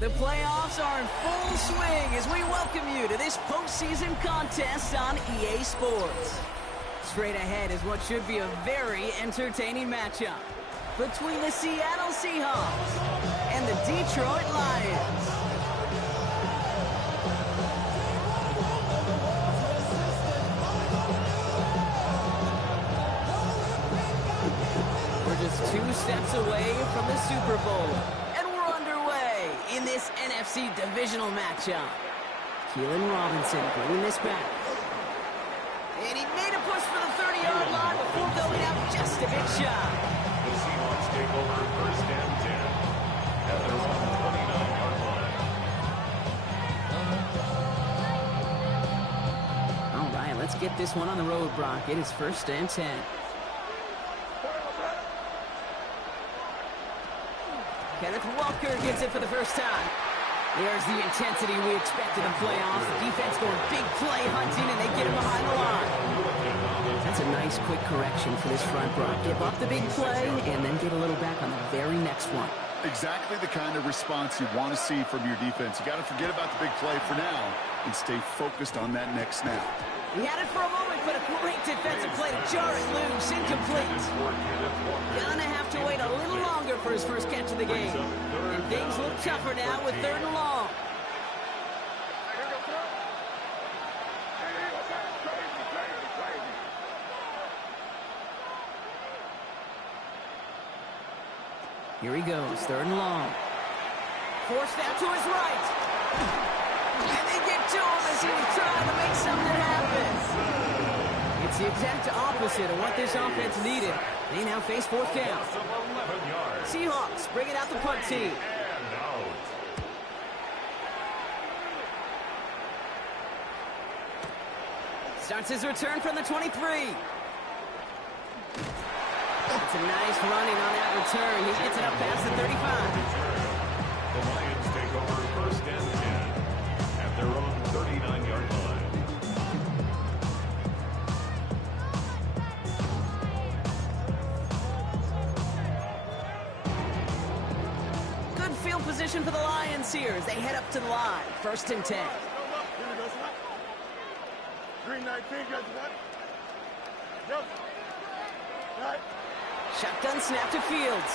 The playoffs are in full swing as we welcome you to this postseason contest on EA Sports. Straight ahead is what should be a very entertaining matchup between the Seattle Seahawks and the Detroit Lions. We're just 2 steps away from the Super Bowl, and we're underway in this NFC divisional matchup. Keelan Robinson bringing this back. And he made a push for the 30-yard line before going out just a bit shy. The Seahawks take over first and 10 at their own 29-yard line. All right, let's get this one on the road, Brock. It is first and 10. Kenneth Walker gets it for the first time. There's the intensity we expect in the playoffs. The defense going big play hunting, and they get him behind the line. That's a nice quick correction for this front, Brock. Give up the big play, and then get a little back on the very next one. Exactly the kind of response you want to see from your defense. You got to forget about the big play for now and stay focused on that next snap. He had it for a moment, but a great defensive play to jar it loose. Incomplete. Gonna have to wait a little longer for his first catch of the game. And things look tougher now with 3rd and long. Here he goes, 3rd and long. Forced out to his right. And they get to him as he was trying to make something happen. It's the exact opposite of what this offense needed. They now face 4th down. Seahawks bringing out the punt team. Starts his return from the 23. It's a nice running on that return. He gets it up past the 35. The Lions take over first and 10 at their own 39-yard line. Good field position for the Lions here as they head up to the line. First and 10. Green 19, guys, what? Yep. Right. Shotgun snap to Fields.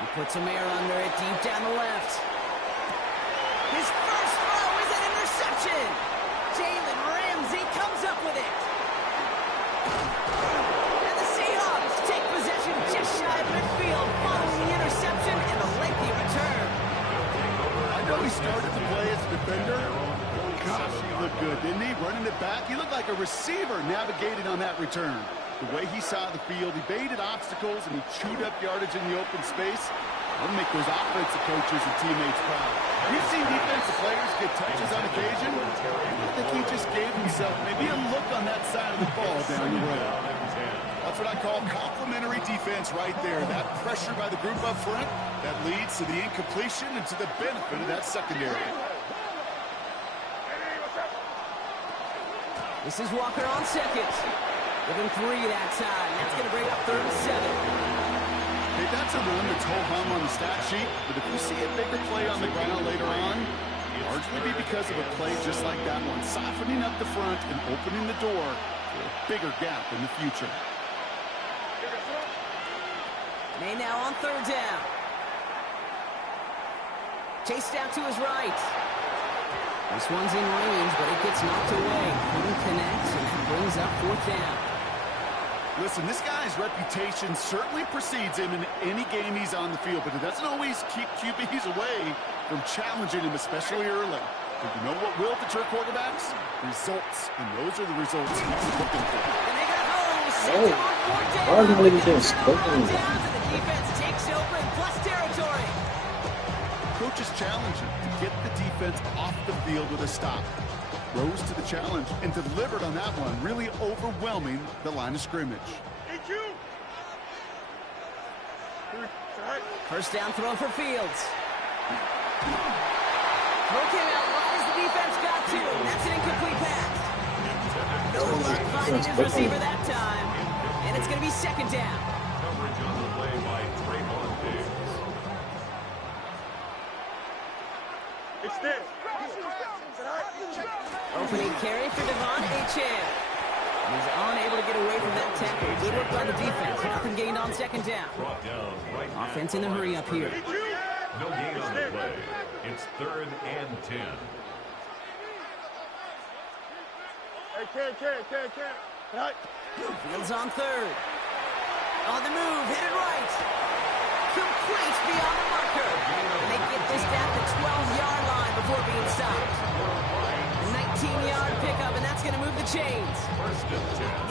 He puts some air under it deep down the left. His first throw is an interception. Jalen Ramsey comes up with it. And the Seahawks take possession just shy of midfield following the interception and a lengthy return. I know he started the play as a defender. Gosh, he looked good, didn't he? Running it back. He looked like a receiver navigating on that return. The way he saw the field, he baited obstacles, and he chewed up yardage in the open space. That'll make those offensive coaches and teammates proud. We've seen defensive players get touches on occasion. I think he just gave himself maybe a look on that side of the ball down the road. That's what I call complimentary defense right there. That pressure by the group up front, that leads to the incompletion and to the benefit of that secondary. This is Walker on second. Give him 3 that time. That's going to bring up 3rd and 7. Hey, that's a run that's ho-hum on the stat sheet, but if you see a bigger play on the ground later on, it'll largely be because of a play just like that one, softening up the front and opening the door for a bigger gap in the future. May now on 3rd down. Chased out to his right. This one's in range, but it gets knocked away. Couldn't connect, and that brings up 4th down. Listen, this guy's reputation certainly precedes him in any game he's on the field, but it doesn't always keep QBs away from challenging him, especially early. But you know what will deter quarterbacks? Results, and those are the results he's looking for. And they got home. Sent him on 4th down. Arguably this. Downs, and the defense takes over in plus territory. Coach's challenge him to get the defense off the field with a stop. Rose to the challenge and delivered on that one, really overwhelming the line of scrimmage. First down throw for Fields. Throw came out wide as the defense got to him. That's an incomplete pass. No luck finding his receiver that time. And it's going to be 2nd down. Coverage on the play by Trayvon Diggs. Extend. Opening carry for Devon Achane. He's unable to get away from that tackle. Good work by the defense. Nothing gained on second down. Brought down right Offense in the hurry up here. No gain on the play. It's 3rd and 10. Hey, can. Right. Fields on third. On the move, hit it right. Complete beyond the marker. They get this down to the 12-yard line before being stopped. A 19-yard pickup, and that's going to move the chains.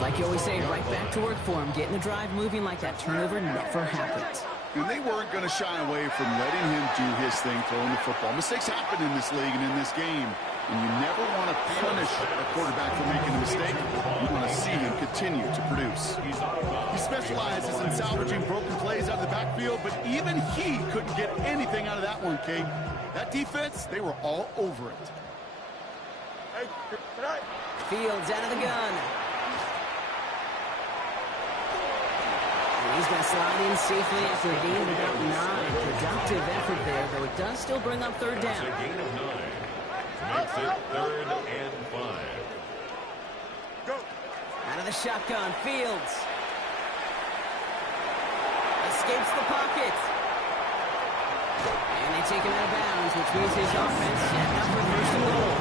Like you always say, right back to work for him. Getting the drive moving like that turnover never happened. And they weren't going to shy away from letting him do his thing, throwing the football. Mistakes happen in this league and in this game. And you never want to punish a quarterback for making a mistake. You want to see him continue to produce. He specializes in salvaging broken plays out of the backfield, but even he couldn't get anything out of that one, Kate. That defense, they were all over it. Hey, tonight. Fields out of the gun. And he's going to slide in safely after a gain of about 9. Productive effort there, though it does still bring up third down. It's a gain of 9. Makes it 3rd and 5. Go. Out of the shotgun, Fields. Escapes the pocket. And they take him out of bounds, which means his offense setting up for first and goal.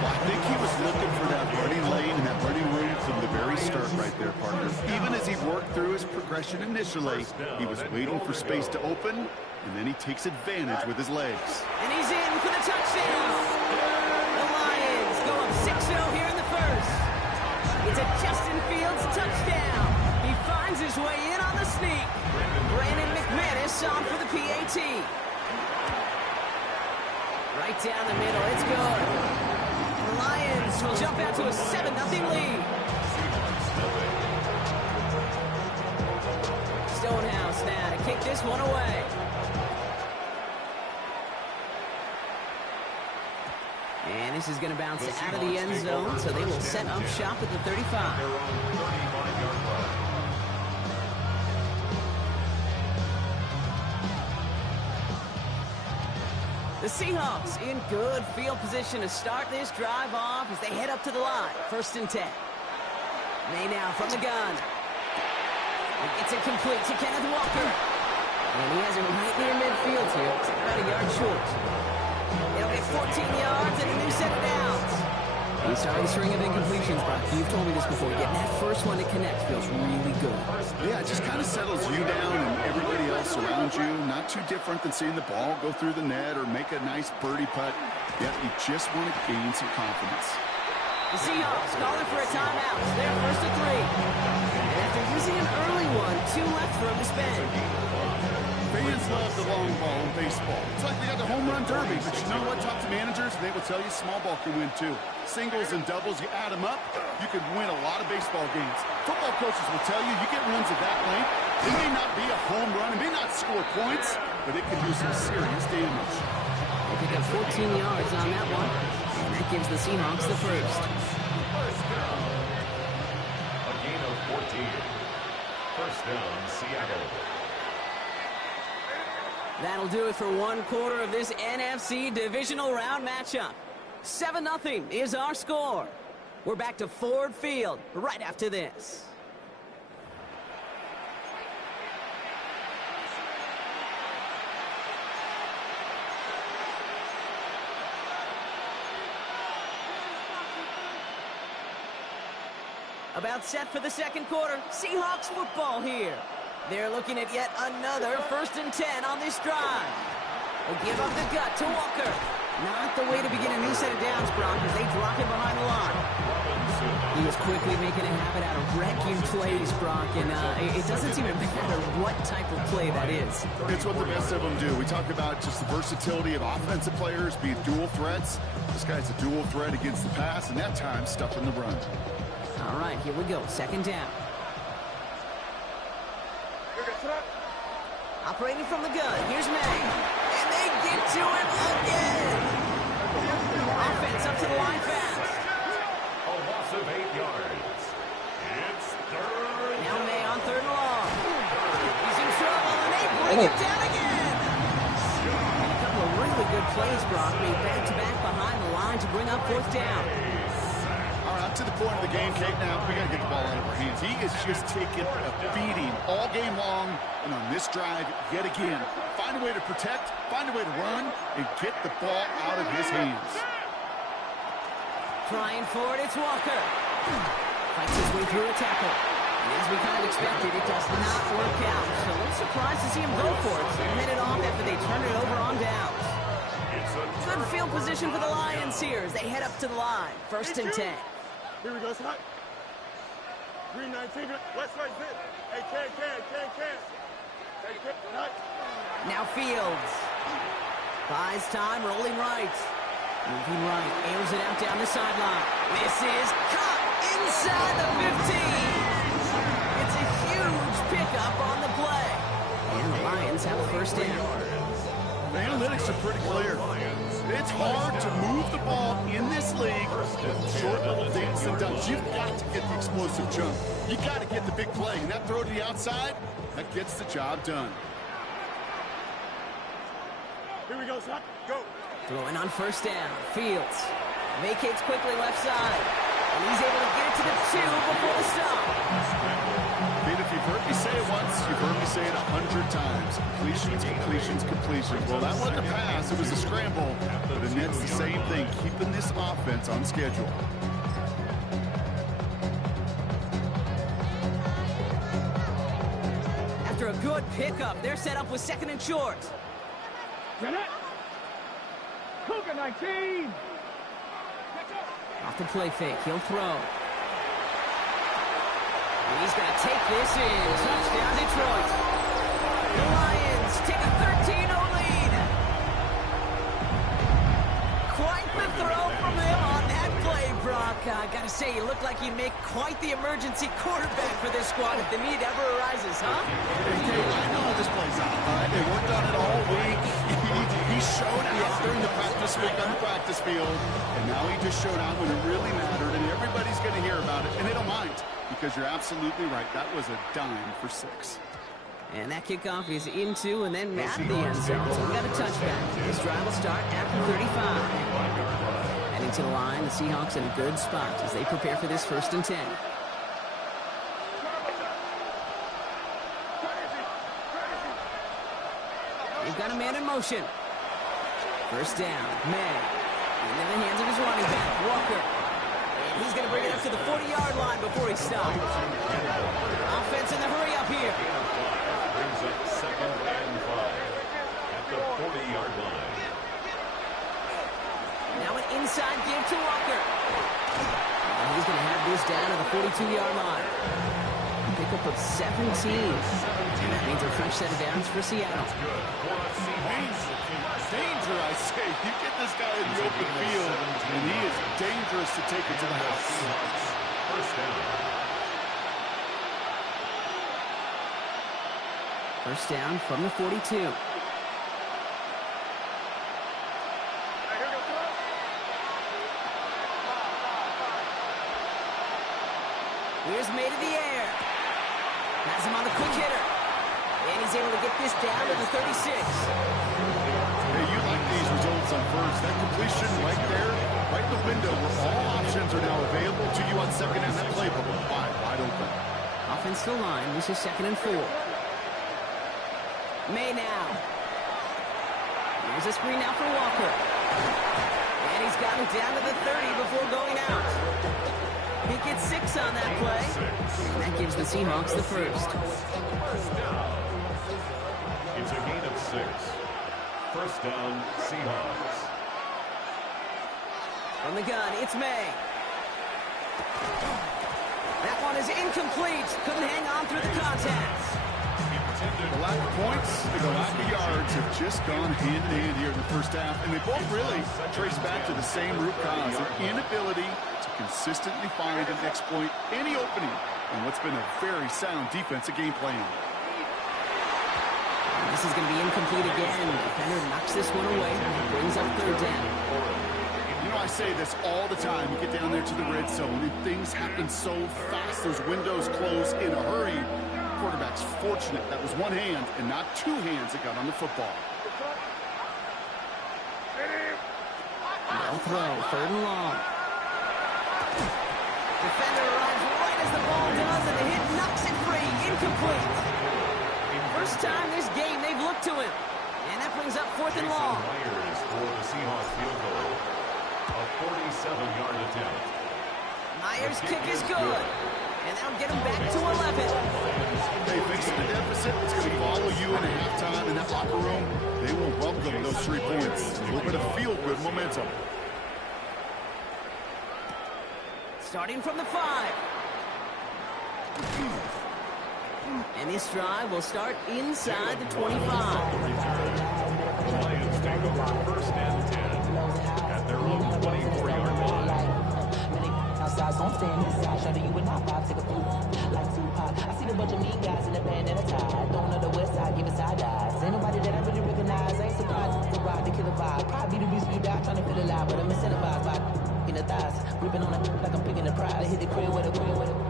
Well, I think he was looking for that running lane and that running room from the very start right there, partner. Even as he worked through his progression initially, he was waiting for space to open, and then he takes advantage with his legs. And he's in for the touchdown. The Lions go up 6-0 here in the first. It's a Justin Fields touchdown. He finds his way in on the sneak. Brandon McManus on for the PAT. Right down the middle, it's good. The Lions will jump out to a 7-0 lead. Stonehouse now to kick this one away. And this is going to bounce out of the end zone, so they will set up shop at the 35. They're on 35-yard line. The Seahawks in good field position to start this drive off as they head up to the line. 1st and 10. May now from the gun. It gets it complete to Kenneth Walker. And he has him right near midfield here. It's about a yard short. It'll get 14 yards and a new set of downs. He's starting a string of incompletions, Brock. You've told me this before. Getting that first one to connect feels really good. Yeah, it just kind of settles you down and everybody else around you. Not too different than seeing the ball go through the net or make a nice birdie putt. Yeah, you just want to gain some confidence. The Seahawks calling for a timeout. They're 1st and 3. And after using an early one, 2 left for him to spend. Fans love the long ball in baseball. It's like they got the home run derby, but you know what? Talk to managers, and they will tell you small ball can win too. Singles and doubles, you add them up, you can win a lot of baseball games. Football coaches will tell you, you get runs of that length, it may not be a home run, it may not score points, but it can do some serious damage. They pick up 14 yards on that one, and that gives the Seahawks the first. First down. A gain of 14. First down, Seattle. That'll do it for 1 quarter of this NFC divisional round matchup. 7-0 is our score. We're back to Ford Field right after this. About set for the second quarter. Seahawks football here. They're looking at yet another 1st and 10 on this drive. They give up the gut to Walker. Not the way to begin a new set of downs, Brock, as they drop him behind the line. He is quickly making a habit out of wrecking plays, Brock, and it doesn't seem to matter what type of play that is. It's what the best of them do. We talk about just the versatility of offensive players being dual threats. This guy's a dual threat against the pass, and that time stuffing the run. All right, here we go. 2nd down. Operating from the gun. Here's May. And they get to him again. Offense up to the line fast. A loss of 8 yards. It's 3rd. Now May on 3rd and long. He's in trouble, and they bring him down again. And a couple of really good plays, Brock, made back-to-back behind the line to bring up fourth down. All right, up to the point of the game, Kate. Now we got to get the ball out of our hands. He is just taking a beating all game long, and on this drive, yet again, find a way to protect, find a way to run, and get the ball out of his hands. Trying for it, it's Walker. Fights his way through a tackle. And as we kind of expected, it does not work out. So a little surprised to see him go for it. So they headed off after they turned it over on downs. Good field position for the Lions here as they head up to the line. First and 10. Here we go, side. Green 19, west side, zip. Hey, can. Hey, tonight. Now Fields. Buys time, rolling right. Moving right, airs it out down the sideline. This is caught inside the 15. It's a huge pickup on the play. And the Lions have a first down. The analytics are pretty clear. It's hard to move the ball in this league with short little dinks and dunks. You've got to get the explosive jump. You got to get the big play. And that throw to the outside, that gets the job done. Here we go, son. Go. Throwing on first down. Fields vacates quickly left side. And he's able to get it to the 2 before the stop. And if you've heard me say it once, you've heard me say it 100 times. Completions. Well, that wasn't a pass. It was a scramble. But the Nets, the same thing, keeping this offense on schedule. After a good pickup, they're set up with second and short. Cougar 19. Off the play fake, he'll throw. And he's going to take this in. Touchdown, Detroit. The Lions take a 13-0 lead. Quite the throw from him on that play, Brock. I got to say, you look like you make quite the emergency quarterback for this squad if the need ever arises, huh? I know how this plays out. They worked on it all week. He showed out during the practice week on the practice field, and now he just showed out when it really mattered, and everybody's going to hear about it, and they don't mind, because you're absolutely right. That was a dime for 6. And that kickoff is into and then out of the end zone. So we got a touchback. This drive will start after 35. Heading to the line, the Seahawks in a good spot as they prepare for this first and 10. They've got a man in motion. First down, May. Into the hands of his running back, Walker. And he's going to bring it up to the 40-yard line before he stops. Offense in the hurry up here. Brings up 2nd and 5 at the 40-yard line. Now an inside give to Walker. And he's going to have this down to the 42-yard line. A pickup of 17. And that means a fresh set of downs for Seattle. Danger, I say. You get this guy in the open field, and he is dangerous to take it to the house. First down. First down from the 42. Here's May to the air. Has him on the quick hitter. And he's able to get this down to the 36. Hey, you like these results on first. That completion right there, right in the window where all options are now available to you on second and that playbook wide open. Offense to line. This is 2nd and 4. May now. Here's a screen now for Walker. And he's got it down to the 30 before going out. He gets 6 on that play. And that gives the Seahawks the first. First down. It's a gain of 6. First down, Seahawks. From the gun, it's May. That one is incomplete. Couldn't hang on through the contact. The lack of points and the lack of yards have just gone hand in hand here in the first half, and they both really trace back to the same root cause, an inability to consistently find and exploit any opening in what's been a very sound defensive game plan. This is going to be incomplete again. The defender knocks this one away. Brings up third down. You know, I say this all the time. You get down there to the red zone, and things happen so fast. Those windows close in a hurry. Quarterback's fortunate that was one hand and not two hands that got on the football. They'll throw, 3rd and long. Defender arrives right as the ball does, and the hit knocks it free. Incomplete. First time this game they've looked to him. And that brings up 4th and long. Myers for the Seahawks field goal. A 47-yard attempt. Myers' kick is good. And that'll get him back to 11. They facing the deficit. It's going to follow you into halftime in that locker room. They will welcome those 3 points. A little bit of feel-good momentum. Starting from the 5. And this drive will start inside the 25. The Lions take over 1st and 10 at their own 24-yard line. Outside, so I'm staying inside. Shout to you and I take a poop like Tupac. I see a bunch of mean guys in the band and a tie. Don't know the west side, give it side eyes. Ain't nobody that I really recognize. Ain't surprised to ride the killer vibe. Probably the reason you die trying to feel alive, but I'm incentivized by in the thighs, gripping on it like I'm picking the pride. Hit the crib with a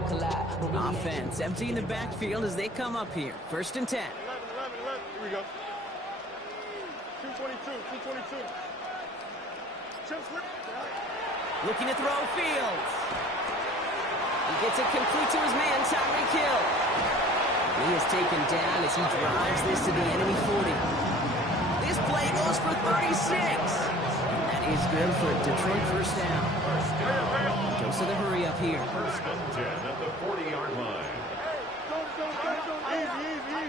collide. Offense emptying the backfield as they come up here. 1st and 10. 11. Here we go. 222. Chip slip. Looking to throw Fields. He gets it complete to his man, Tyreek Hill. He is taken down as he drives this to the enemy 40. This play goes for 36. And that is good for Detroit 1st down. Goes to the hurry up here. 1st and 10 at the 40-yard line. Don't. Easy.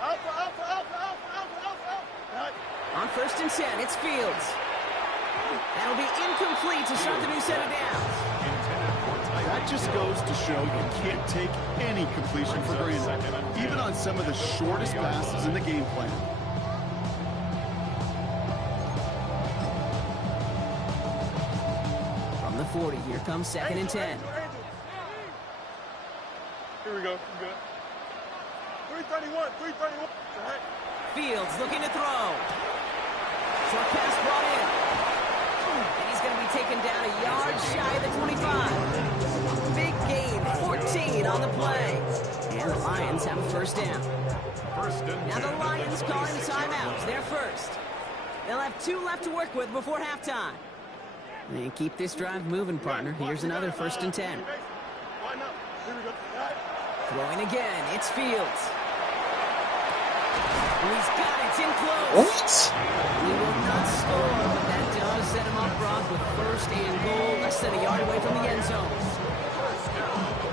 Alpha. On 1st and 10, it's Fields. That'll be incomplete to start the new set of downs. That just goes to show you can't take any completion for granted, even on some of the shortest passes in the game plan. From the 40, here comes 2nd and 10. Here we go. Good. 331. Fields looking to throw. Short pass brought in. And he's going to be taken down a yard shy of the 25. Big gain, 14 on the play. And the Lions have a 1st down. Now the Lions calling timeouts. They're first. They'll have 2 left to work with before halftime. And keep this drive moving, partner. Here's another 1st and 10. Throwing again. It's Fields. He's got it. It's in close. What? He will not score, but that does set him up, Brock, with 1st and goal, less than a yard away from the end zone.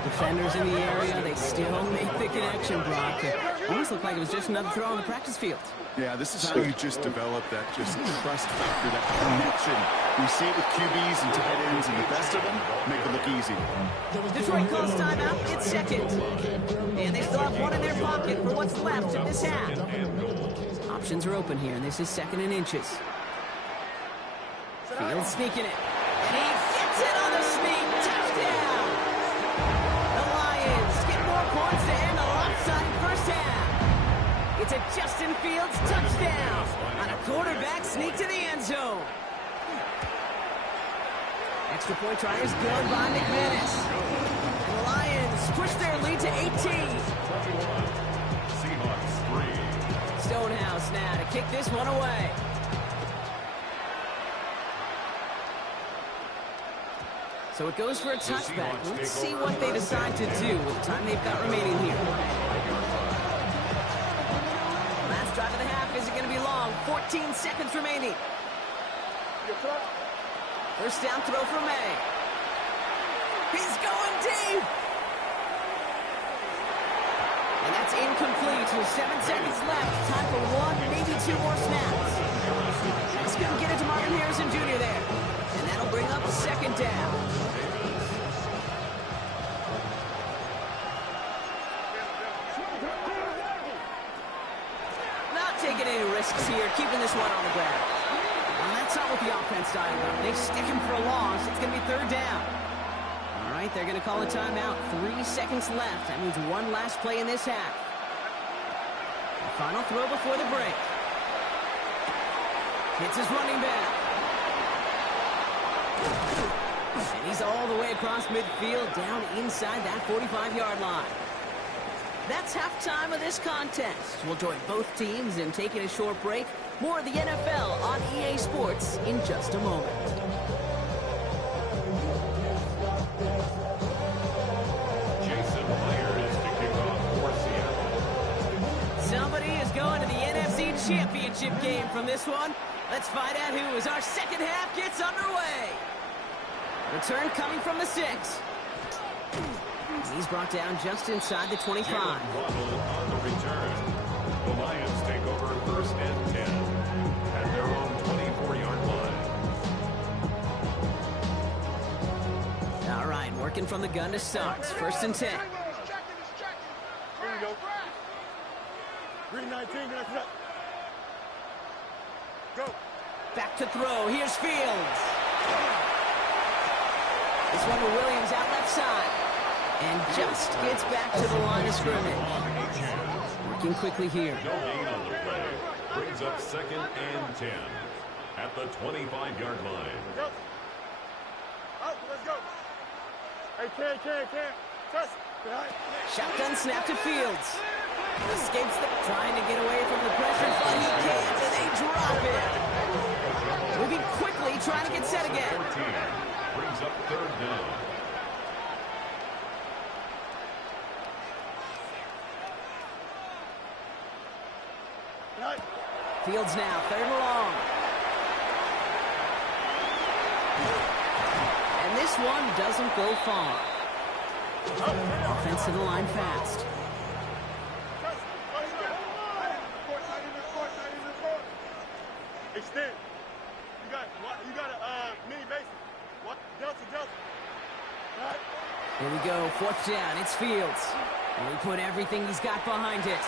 Defenders in the area, they still make the connection, Brock. It almost looked like it was just another throw on the practice field. Yeah, this is how you just develop that trust factor, that connection. We see it with QBs and tight ends, and the best of them make it look easy. Detroit calls timeout. It's 2nd. And they still have 1 in their pocket for what's left in this half. Options are open here, and this is 2nd and inches. Fields sneaking it. And he gets it on the sneak. Touchdown! The Lions get more points to end the lopsided 1st half. It's a Justin Fields touchdown on a quarterback sneak to the end zone. Extra point try is good by McManus. And the Lions push their lead to 18. Seahawks 3. Stonehouse now to kick this one away. So it goes for a touchback. Let's see what they decide to do with the time they've got remaining here. Last drive of the half isn't going to be long. 14 seconds remaining. 1st down throw for May. He's going deep. And that's incomplete with 7 seconds left. Time for 1, maybe 2 more snaps. That's going to get it to Marvin Harrison Jr. there. And that'll bring up 2nd down. Not taking any risks here, keeping this one on the ground. And that's not what the offense dialed up. They stick him for a loss. It's going to be 3rd down. All right, they're going to call a timeout. 3 seconds left. That means 1 last play in this half. The final throw before the break. Hits his running back. And he's all the way across midfield, down inside that 45-yard line. That's halftime of this contest. We'll join both teams in taking a short break. More of the NFL on EA Sports in just a moment. Jason Myers to kick off for Seattle. Somebody is going to the NFC Championship game from this one. Let's find out who as our second half gets underway. Return coming from the 6. He's brought down just inside the 25. On the return. The Lions take over first and 10 at their own 24-yard line. All right, working from the gun to start. First and 10. Here we go. Green 19, go. Back to throw. Here's Fields. This one with Williams out left side. And just gets back to the line of scrimmage. Working quickly here. No gain on the play. Brings up second and 10 at the 25-yard line. Go. Out, let's go. Hey, can. Touch. Shotgun snap to Fields. Escapes trying to get away from the pressure, but he can't, and they drop it. Moving quickly, trying to get set again. 14 brings up third down. Fields now, third and long. And this one doesn't go far. Offense to the line fast. Extend. You got a mini base. What? Delta. Right. Here we go, fourth down. It's Fields. And we put everything he's got behind it.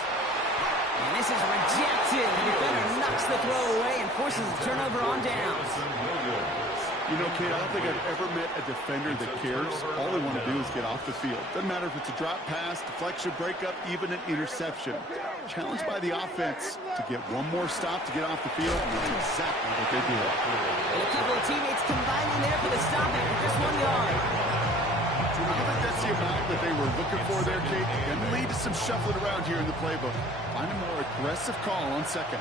And this is rejected. The defender knocks the throw away and forces a turnover on downs. You know, Kate, I don't think I've ever met a defender that cares. All they want to do is get off the field. Doesn't matter if it's a drop pass, deflection, breakup, even an interception. Challenged by the offense to get one more stop to get off the field, and that's exactly what they did. And a couple of teammates combining there for the stop after just 1 yard. I don't think that's the amount that they were looking for there, Kate. Going to lead to some shuffling around here in the playbook. Find a more aggressive call on second.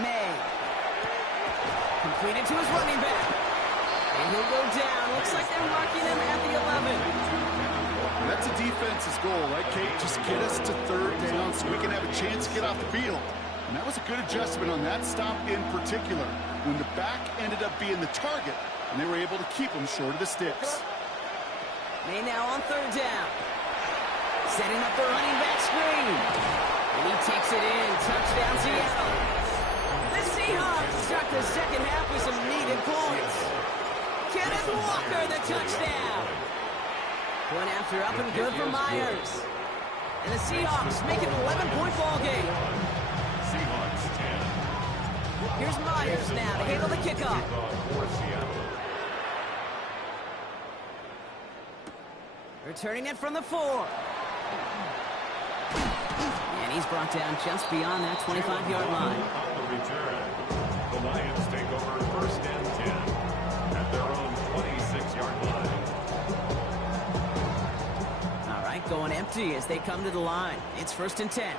May. Completed to his running back. And he'll go down. Looks like they're marking him at the 11. That's a defense's goal, right, Kate? Just get us to third down so we can have a chance to get off the field. And that was a good adjustment on that stop in particular, when the back ended up being the target, and they were able to keep him short of the sticks. May now on third down. Setting up the running back screen. And he takes it in. Touchdown Seattle. The Seahawks start the second half with some needed points. Kenneth Walker, the touchdown. Point after up and good for Myers. And the Seahawks make it an 11-point ball game. Seahawks 10. Here's Myers now to handle the kickoff. For Seattle. Returning it from the 4. And he's brought down just beyond that 25-yard line. On the return, the Lions take over first and 10 at their own 26-yard line. All right, going empty as they come to the line. It's first and 10.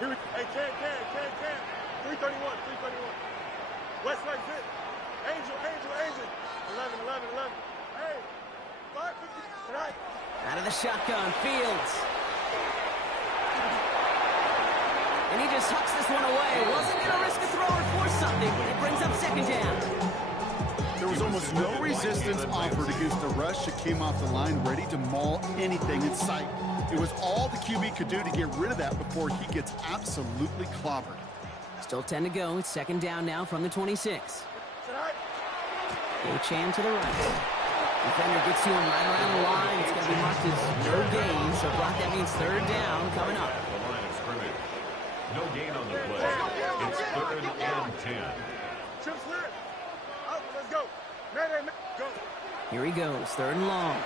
Here we, hey, can. 331. West right fit. Angel. 11. Hey, 550. Right. Out of the shotgun, Fields. And he just hucks this one away. Wasn't going to risk a throw or force something, but it brings up second down. There was almost no resistance offered against the rush that came off the line ready to maul anything in sight. It was all the QB could do to get rid of that before he gets absolutely clobbered. Still 10 to go. It's second down now from the 26. H-Chan to the right. Defender gets to him right around the line. It's going to be marked as no gain, so Brock, that means third down coming up. The line of scrimmage. No gain on the play. It's third and 10. Chip slip. Out, let's go. Man, go. Here he goes, third and long.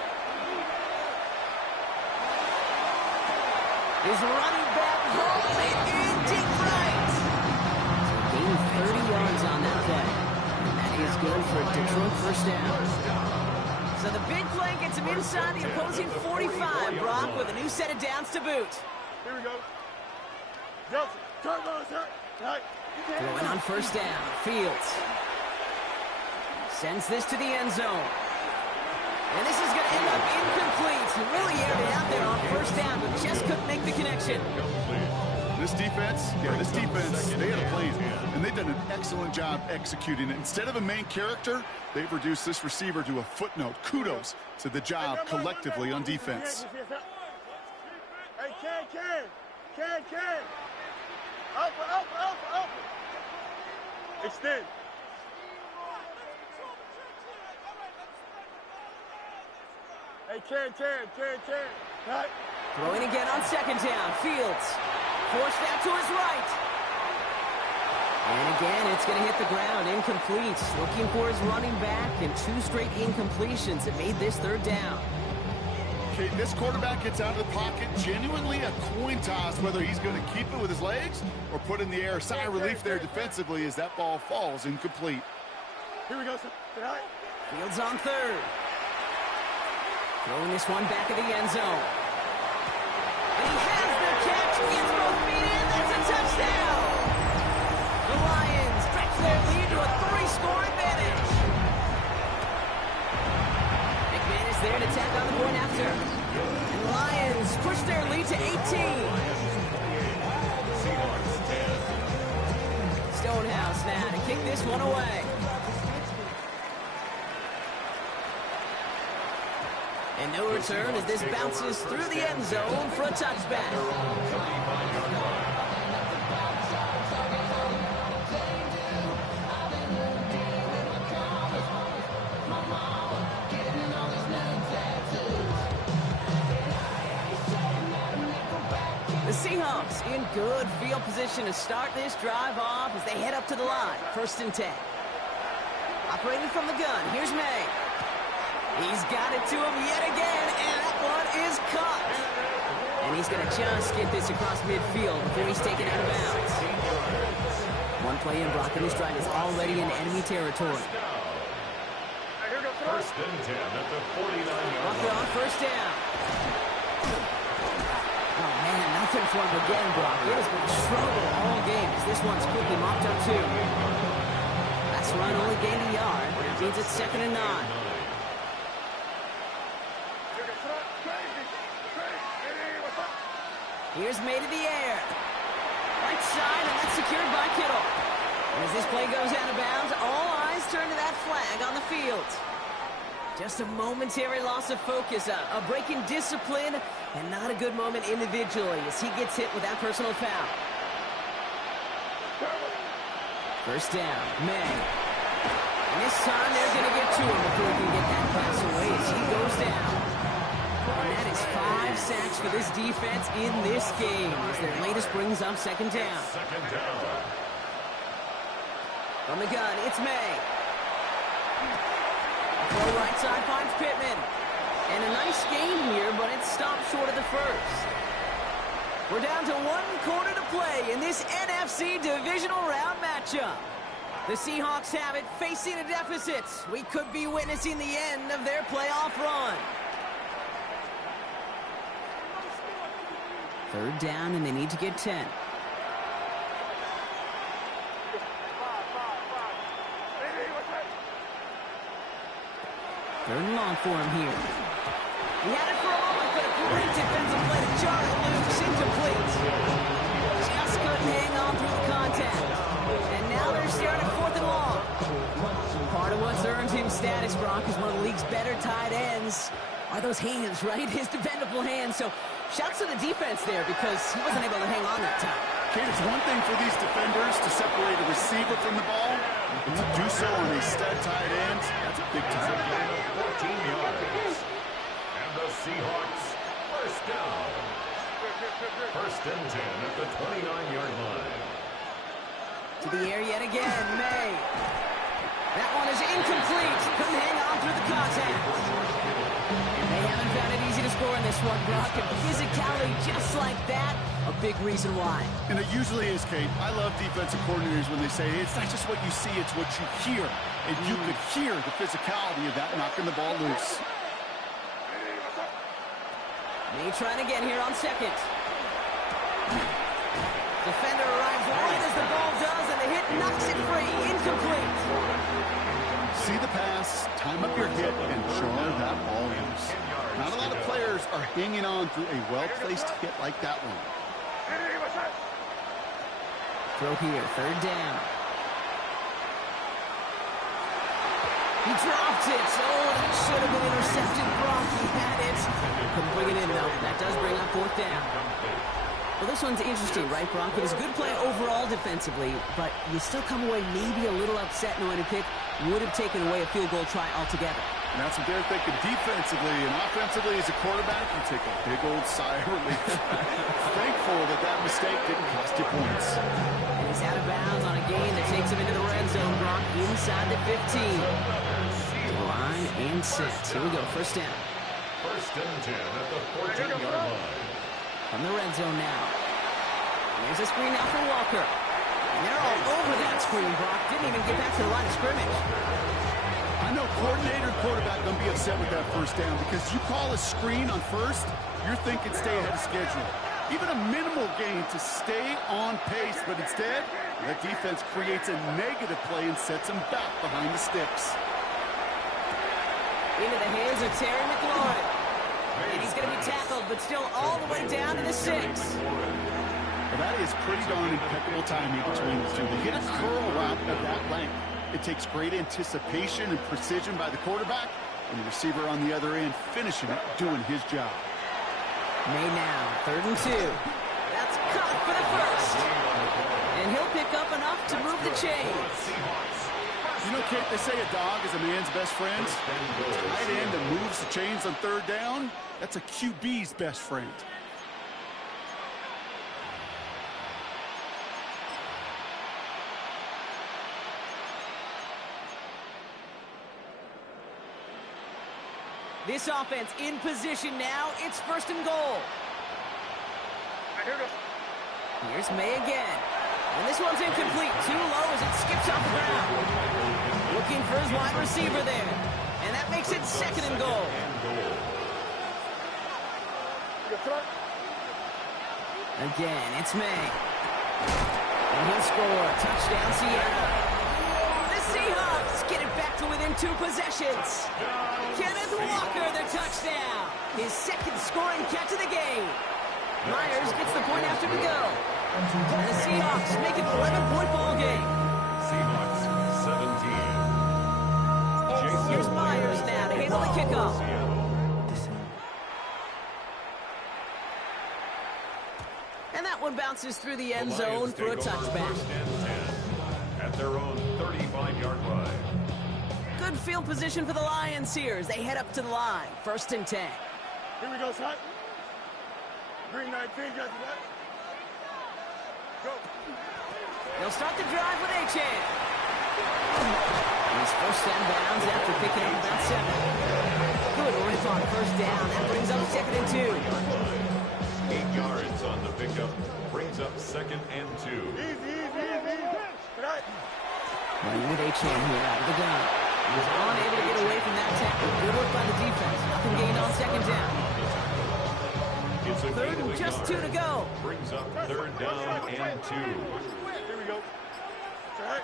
His running back hauls it in deep right. So gain 30 yards on that play. And that is good for a Detroit first down. So the big play gets him inside the opposing 45, Brock, with a new set of downs to boot. Here we go. Delta, turn on, sir. Right. Throwing on first down. Fields sends this to the end zone. And this is going to end up incomplete. He really aired it out there on first down, but just couldn't make the connection. This defense, they had a plan, and they've done an excellent job executing it. Instead of a main character, they've reduced this receiver to a footnote. Kudos to the job collectively on defense. Hey, Can. Up. Extend. Hey, Can. Right. Throwing again on second down. Fields forced out to his right. And again, it's going to hit the ground. Incomplete. Looking for his running back, and 2 straight incompletions that made this third down. Okay, this quarterback gets out of the pocket, genuinely a coin toss whether he's going to keep it with his legs or put in the air. Sigh of relief there defensively as that ball falls incomplete. Here we go, sir. Right. Fields on third. Throwing this one back of the end zone. And he has the catch. Gets both feet in. That's a touchdown. The Lions stretch their lead to a 3-score advantage. McMahon is there to tack on the point after. And the Lions push their lead to 18. Stonehouse now to kick this one away. And no return as this bounces through the end zone for a touchback. The Seahawks in good field position to start this drive off as they head up to the line. 1st and 10. Operating from the gun, here's May. He's got it to him yet again, and that one is caught. And he's going to just get this across midfield before he's taken out of bounds. One play in, Brock, and this drive is already in enemy territory. First and 10 at the 49-yard line. On first down. Oh, man, nothing for him again, Brock. It has been a struggle all game as this one's quickly mopped up, too. Last run only gained a yard. That means it's 2nd and 9. Here's May to the air. Right side, and that's secured by Kittle. And as this play goes out of bounds, all eyes turn to that flag on the field. Just a momentary loss of focus, a break in discipline, and not a good moment individually as he gets hit with that personal foul. First down, May. And this time they're going to get to him before he can get that pass away as he goes down. And that is 5 sacks for this defense in this game as their latest brings up 2nd down. Second down. From the gun, it's May. Throw right side finds Pittman. And a nice gain here, but it stopped short of the first. We're down to 1 quarter to play in this NFC divisional round matchup. The Seahawks have it, facing a deficit. We could be witnessing the end of their playoff run. 3rd down, and they need to get 10. Third and long for him here. He had it for a moment, but a great defensive play to jar it loose, incomplete. Just couldn't hang on through the contact. And now they're starting 4th and long. Part of what's earned him status, Brock, is one of the league's better tight ends. Are those hands, right? His dependable hands. So shouts to the defense there because he wasn't able to hang on that time. Kate, it's one thing for these defenders to separate a receiver from the ball, but to do so on a stud tight end, that's a big time. 14 yards. And the Seahawks, first down. 1st and 10 at the 29-yard line. To the air yet again, May. That one is incomplete. Couldn't hang on through the contact. They haven't found it easy to score in on this one, Brock, and physicality just like that, a big reason why. And it usually is, Kate. I love defensive coordinators when they say it's not just what you see, it's what you hear. And you could hear the physicality of that knocking the ball loose. May trying again here on second. Defender arrives right as the ball does, and the hit knocks it free. Incomplete. See the pass, time up your hit, and jar that ball loose. Not a lot of players are hanging on through a well-placed hit like that one. Throw here, third down. He dropped it. Oh, that should have been intercepted. Brock, he had it. Couldn't bring it in, though. That does bring up fourth down. Well, this one's interesting, right, Brock? It was a good play overall defensively, but you still come away maybe a little upset knowing a pick would have taken away a field goal try altogether. And that's what they're thinking defensively. And offensively, as a quarterback, you take a big old sigh of relief. Thankful that that mistake didn't cost you points. And he's out of bounds on a gain that takes him into the red zone, Brock, inside the 15. Line and set. Here we go, first down. First and 10 at the 14-yard line. From the red zone now. There's a screen now for Walker. And they're all over that screen, Brock. Didn't even get back to the line of scrimmage. I know coordinator and quarterback going to be upset with that first down because you call a screen on first, you're thinking stay ahead of schedule. Even a minimal gain to stay on pace, but instead, that defense creates a negative play and sets them back behind the sticks. Into the hands of Terry McLaurin. And he's going to be tackled, but still all the way down to the 6. Well, that is pretty darn impeccable timing between the two. They hit a curl route of that length. It takes great anticipation and precision by the quarterback, and the receiver on the other end finishing it, doing his job. May now, third and 2. That's caught for the first. And he'll pick up enough to move the chains. You know, Kate, they say a dog is a man's best friend. Tight end that moves the chains on third down, that's a QB's best friend. This offense in position now. It's first and goal. Here's May again. And this one's incomplete. Too low as it skips off the ground. Looking for his wide receiver there. And that makes it second and goal. Again, it's May. And he'll score. Touchdown, Seattle. The Seahawks get it back to within 2 possessions. Kenneth Walker, the touchdown. His second scoring catch of the game. Myers gets the point after to go. And the Seahawks make it an 11-point ball game. Seahawks 17. Here's Myers now to handle the kickoff. And that one bounces through the end zone for a touchback. First and 10 at their own 35-yard line. Good field position for the Lions here as they head up to the line. First and 10. Here we go, son. Green 19, got that. Go. They'll start the drive with Achan. He's first and bounds after picking up about 7. Good rip on first down. That brings up second and 2. 8 yards on the pickup. Brings up second and 2. Easy. Right. Running with Achan here out of the gun. He was unable to get away from that tackle. Good work by the defense. Nothing gained on second down. It's a Third and just 2 to go. Brings up third down and 2. Here we go. Right.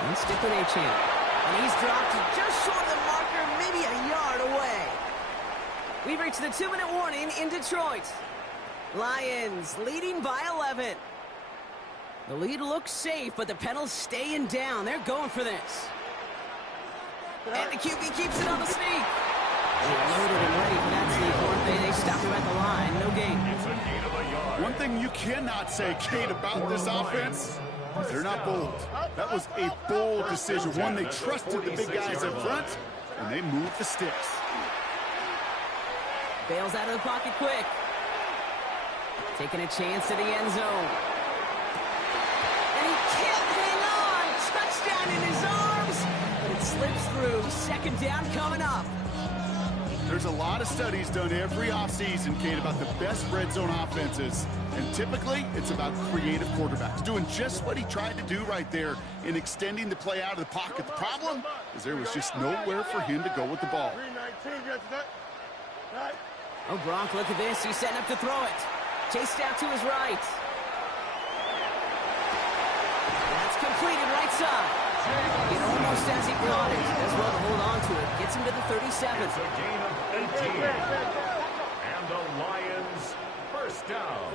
And stick with Achan. And he's dropped just short of the marker, maybe a yard away. We've reached the 2-minute warning in Detroit. Lions leading by 11. The lead looks safe, but the Penals staying down. They're going for this. And the QB keeps it on the sneak. They're loaded and ready for that sneak, weren't they? They stopped him at the line. No gain. It's a gain of a yard. One thing you cannot say, Kate, about this offense is they're not bold. That was a bold decision. One, they trusted the big guys up front, and they moved the sticks. Bails out of the pocket quick. Taking a chance to the end zone. And he can't hang on. Touchdown in his arms. But it slips through. Second down coming up. There's a lot of studies done every offseason, Kate, about the best red zone offenses. And typically, it's about creative quarterbacks doing just what he tried to do right there in extending the play out of the pocket. The problem is there was just nowhere for him to go with the ball. Oh, Gronk, look at this. He's setting up to throw it. Chased out to his right. That's completed right side. It almost as he caught it. Does well to hold on to it. Gets him to the 37. It's a gain of 18. And the Lions first down.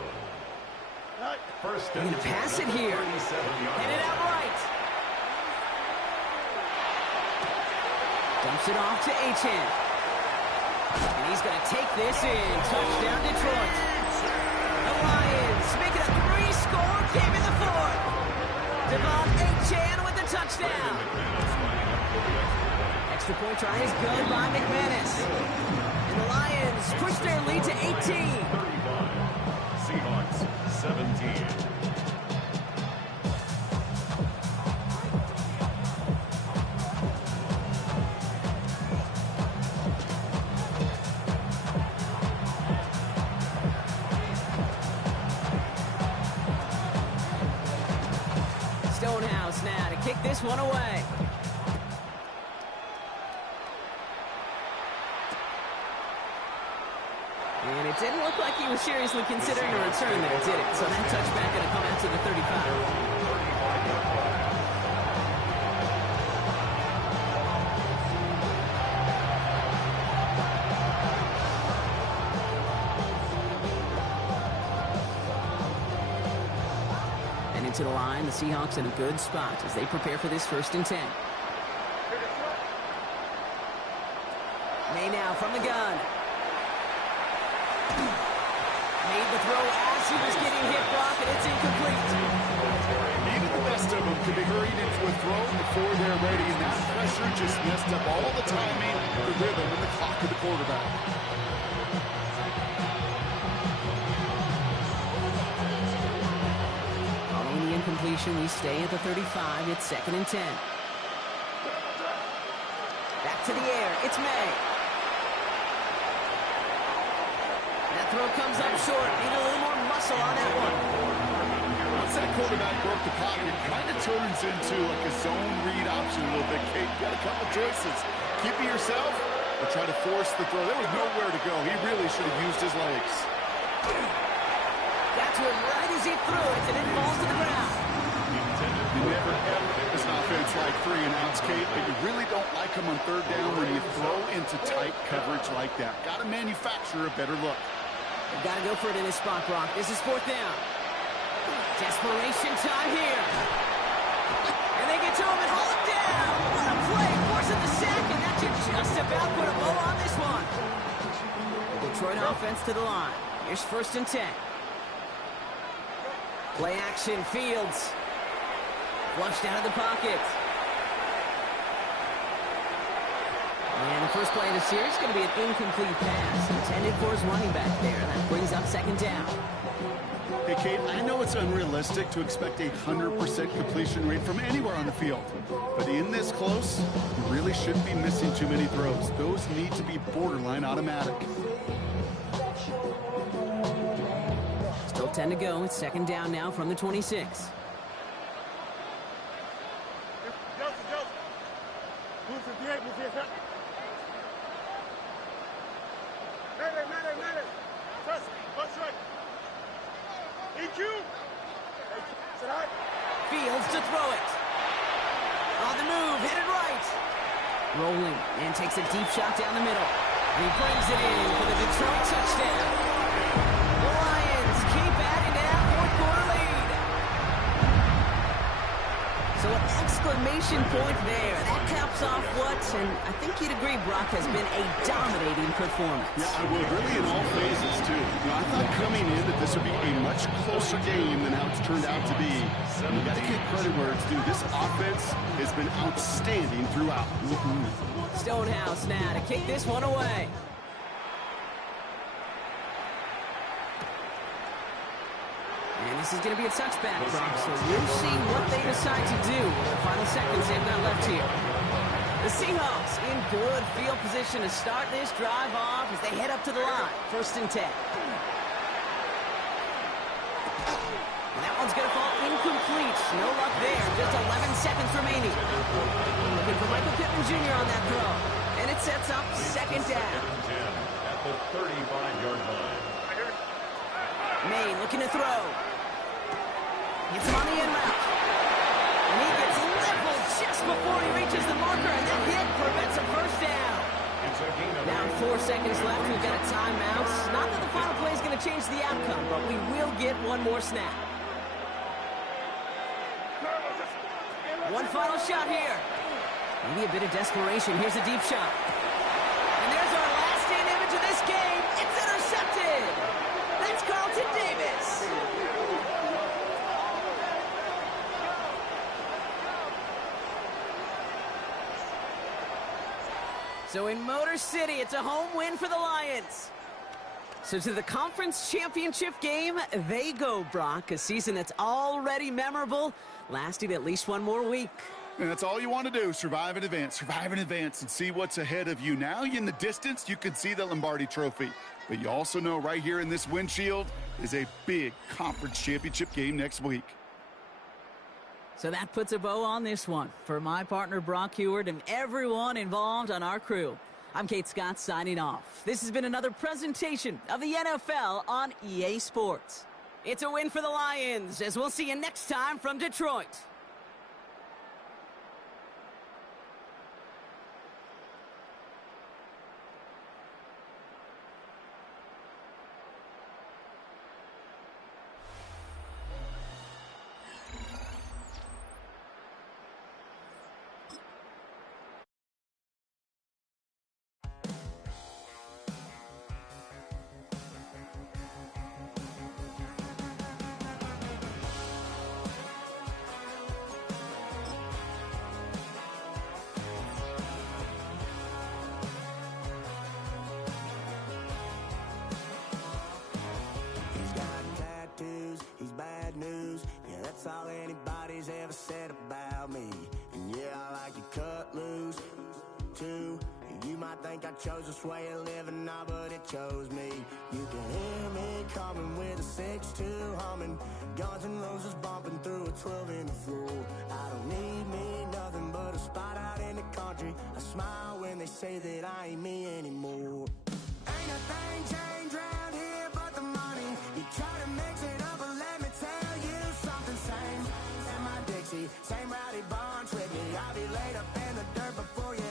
First They're going to pass it here. Hit it out right. Dumps it off to Achane. And he's going to take this in. Touchdown, Detroit. The Lions make it a 3-score game in the fourth. Devon Achane with the touchdown. Extra point try is good by McManus. And the Lions push their lead to 18. 35. Seahawks 17. Stonehouse now to kick this one away. And it didn't look like he was seriously considering a return there, did it? So that touchback going to come out to the 35. To the line, the Seahawks in a good spot as they prepare for this 1st and 10. May now from the gun. Made the throw as he was getting hit, Brock, and it's incomplete. Even the best of them can be hurried into a throw before they're ready, and that pressure just messed up all the timing, the rhythm, and the clock of the quarterback. Completion, we stay at the 35. It's 2nd and 10. Back to the air. It's May. That throw comes up short. Need a little more muscle on that one. Once that quarterback broke the pocket, it kind of turns into like a zone read option a little bit. Kate, got a couple choices. Keep it yourself or try to force the throw. There was nowhere to go. He really should have used his legs. Got to him right as he threw it, and it falls to the ground. You never ever this offense like 3 and outs, Kate, but you really don't like them on 3rd down when you throw into tight coverage like that. Got to manufacture a better look. You've got to go for it in this spot, Brock. This is 4th down. Desperation time here. And they get to him and haul him down. What a play. Forcing the sack, and that should just about put a bow on this one. The Detroit offense to the line. Here's 1st and 10. Play action, Fields. Flushed out of the pocket. And the first play of the series is going to be an incomplete pass. Intended for his running back there. That brings up 2nd down. Hey, Kate, I know it's unrealistic to expect a 100% completion rate from anywhere on the field. But in this close, you really shouldn't be missing too many throws. Those need to be borderline automatic. Still 10 to go. It's 2nd down now from the 26. Fields to throw it. On the move, hit it right. Rolling, and takes a deep shot down the middle. And he brings it in for the Detroit touchdown. The Lions keep adding to that 4th-quarter lead. So an exclamation point there. That caps off what, and I think you'd agree, Brock, has been a dominating performance. Yeah, I would, really in all phases, too. You know, I thought coming in that this would be a much closer game than how it's turned out to be. You got to give credit where it's due. This offense has been outstanding throughout. Stonehouse now to kick this one away. And this is going to be a touchback, Brock, so we'll see what they decide to do with the final seconds they've got left here. The Seahawks in good field position to start this drive off as they head up to the line. 1st and 10. And that one's going to fall incomplete. No luck there. Just 11 seconds remaining. Looking for Michael Pittman Jr. on that throw. And it sets up 2nd down. At the 35-yard line. Maine looking to throw. Gets him on the end route. And he gets leveled just before he reaches the marker, and that hit prevents a 1st down. Now 4 seconds left. We've got a timeout. Not that the final play is going to change the outcome, but we will get one more snap. One final shot here. Maybe a bit of desperation. Here's a deep shot. And there's our last stand image of this game. It's intercepted. That's Carlton Davis. So in Motor City, it's a home win for the Lions. So to the conference championship game, they go, Brock. A season that's already memorable, lasting at least one more week. And that's all you want to do, survive in advance, and see what's ahead of you. Now in the distance, you can see the Lombardi Trophy. But you also know right here in this windshield is a big conference championship game next week. So that puts a bow on this one. For my partner, Brock Heward, and everyone involved on our crew, I'm Kate Scott signing off. This has been another presentation of the NFL on EA Sports. It's a win for the Lions, as we'll see you next time from Detroit. All anybody's ever said about me. And yeah, I like you cut loose too. You might think I chose this way of living now, but it chose me. You can hear me coming with a 6-2 humming, Guns N' Roses bumping through a 12 in the floor. I don't need me nothing but a spot out in the country. I smile when they say that I ain't me anymore. Ain't a thing changed round here but the money. You try to mix it up, but let me tell you something. Same in my Dixie, same rowdy bunch with me. I'll be laid up in the dirt before you